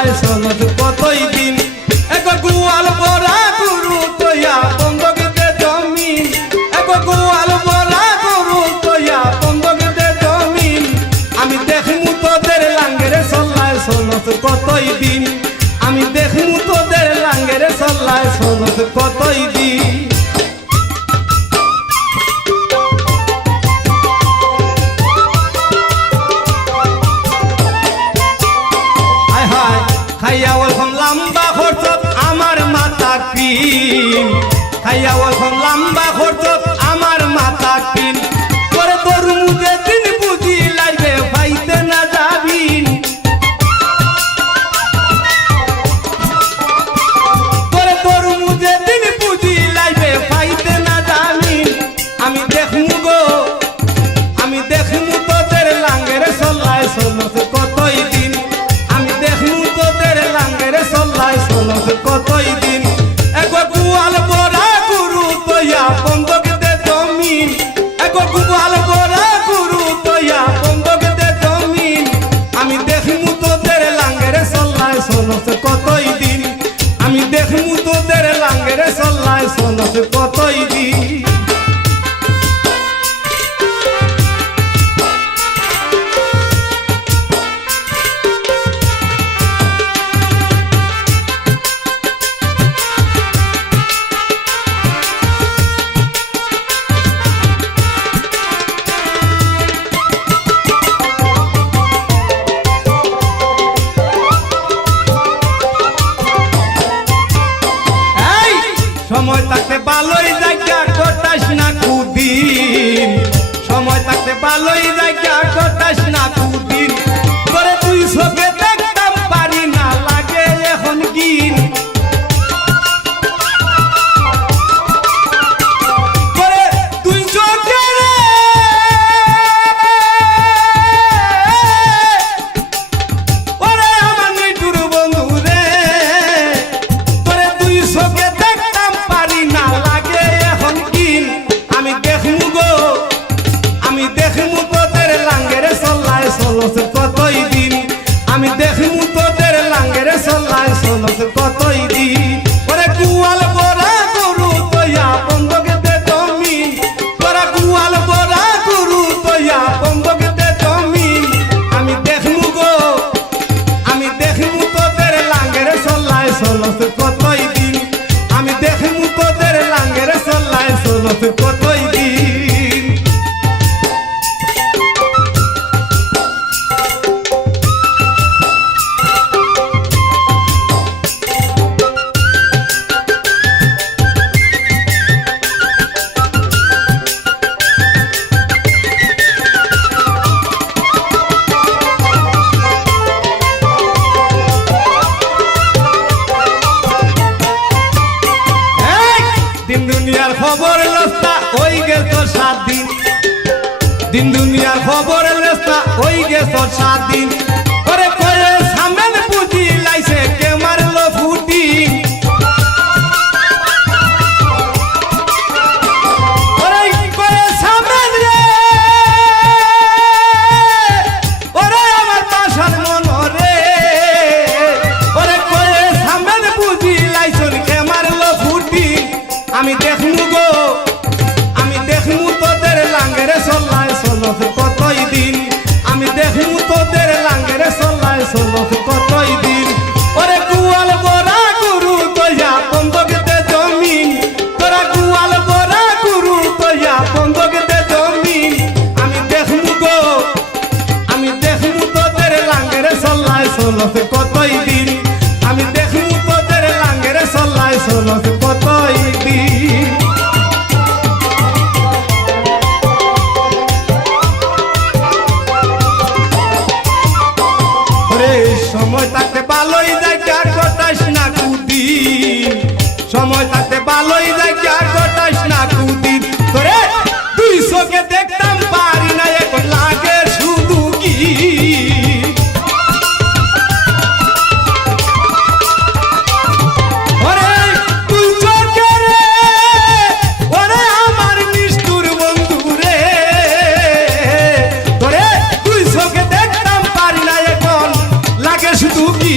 চল্লায় চলত কতই দিন এক গোয়াল বরা গরু তৈয়া বন্ধক দে জমিন এক গোয়াল বরা গরু তৈয়া বন্ধক দে জমিন আমি দেখমু তোদের লাঙ্গের চল্লায় চলত কতই দিন আমি দেখমু তোদের লাঙ্গের চল্লায় চলত কতই দিন খাইয়া ওরকম লম্বা খরচত আমার মাথা কিন খাইয়া ওরকম লম্বা খরচত আমার মাথা কিন করে তোর মুখে দিন বুঝি লাগবে ভাইতে না যাবিন করে তোর মুখে দিন বুঝি লাগবে ভাইতে না যাবিন আমি দেখমু গো আমি দেখমু তোদের লাঙ্গের চল্লায় চলত কতই দিন আমি দেখমু তোদের লাঙ্গের চল্লায় চলত কতই দিন এক গোয়াল বরা গরু তৈয়া বন্ধক দে জমিন এক গোয়াল বরা গরু তৈয়া বন্ধক দে জমিন আমি দেখমু তোদের লাঙ্গের চল্লায় চলত কতই দিন আমি দেখমু তোদের লাঙ্গের চল্লায় চলত কতই দিন সময় থাকতে ভালোই জায়গা কটাস না কুদিন সময় থাকতে ভালোই জায়গা কটাস না কুদিন করে তুই চোখে দেখতাম পারি না লাগে এখন গিন করে তুই চোখে রে ওরে আমার নিটুর বন্ধু রে করে তুই চোখে আমি দেখমু গো আমি দেখমু তোদের লাঙ্গের চল্লায় চলত কতই দিন আমি দেখমু তোদের লাঙ্গের চল্লায় চলত কতই দিন ওরে গোয়াল বরা গরু তৈয়া বন্ধক দে জমিন তোরা গোয়াল বরা গরু তৈয়া বন্ধক দে জমিন আমি দেখমু গো আমি দেখমু তোদের লাঙ্গের চল্লায় চলত কতই দিন আমি দেখমু তোদের লাঙ্গের চল্লায় চলত কতই দিন দিন দুনিয়ার খবর লস্তা ওই গেছ 7 দিন দিন দুনিয়ার খবর লস্তা ওই গেছ 7 দিন ওরে কয়ে সামেন বুঝি লাইছে কে মারলো ফুটি ওরে কয়ে সামেন রে ওরে আমার পাশার মন রে ওরে কয়ে সামেন বুঝি লাইছন কে মারলো ফুটি আমি দেখমু গো আমি দেখমু তোদের লাঙ্গের চল্লায় চলত কতই দিন আমি দেখমু তোদের লাঙ্গের চল্লায় চলত কতই দিন ওরে গোয়াল বরা গরু তৈয়া বন্ধক দে জমিন তোরা গোয়াল বরা গরু তৈয়া বন্ধক দে জমিন আমি দেখমু গো আমি দেখমু তোদের লাঙ্গের চল্লায় চলত কতই দিন আমি দেখমু তোদের লাঙ্গের চল্লায় চলত কতই দিন সময় থাকতে ভালোই জায়গা কটাস না কুদিন সময় থাকতে ভালোই জায়গা কটাস না কুদিন করে তুই চোখে দেখতাম পারি না এখন লাগে শুধু কি ওরে তুই চোখে রে ওরে আমার নিষ্ঠুর বন্ধু রে করে তুই চোখে দেখতাম পারি না এখন লাগে শুধু কি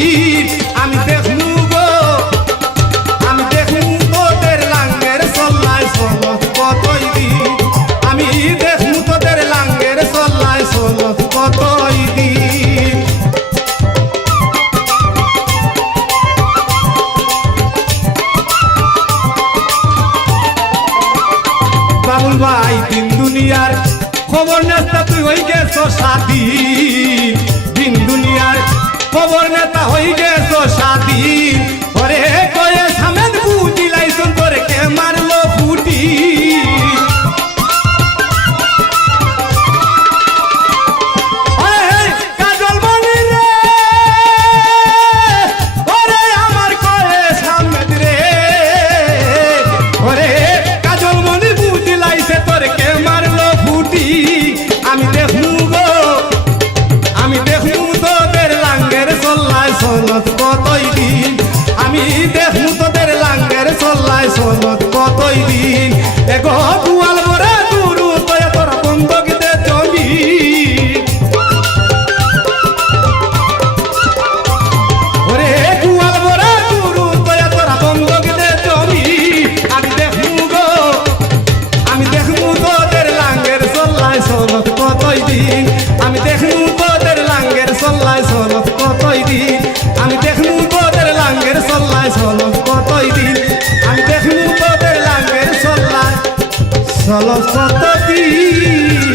কাজল ভাই দিন দুনিয়ার খবর নেতা তুই হই গেছ স্বাধীন দিন দুনিয়ার খবর নেতা হই গেছ স্বাধীন ওরে কয়ে সামেদ বুঝিলাইছন তোরে কে মারলো ফুটি কাজল মনি রে ওরে আমার কয়ে সামেদ রে ওরে কাজল মনি বুঝিলাইছে তোরে কে মারলো ফুটি আমি দেখমু গো আমি দেখমু তোদের লাঙ্গের চল্লায় সনত কতই দিন আমি দেখমু তোদের লাঙ্গের চল্লায় সনত কতই দিন এগো দুয়াল বরে দুরু তয়া তোরা বন্ধক দে চলি ওরে দুয়াল বরে দুরু তয়া তোরা বন্ধক দে চলি আমি দেখমু গো আমি দেখমু তোদের লাঙ্গের চল্লায় সনত কতই দিন আমি দেখমু তোদের লাঙ্গের চল্লায় সনত কতই দিন আমি দেখমু তোদের লাঙ্গের চল্লায় সনত কতই দিন আমি দেখমু তোদের লাঙ্গের চল্লায় চল কতদিন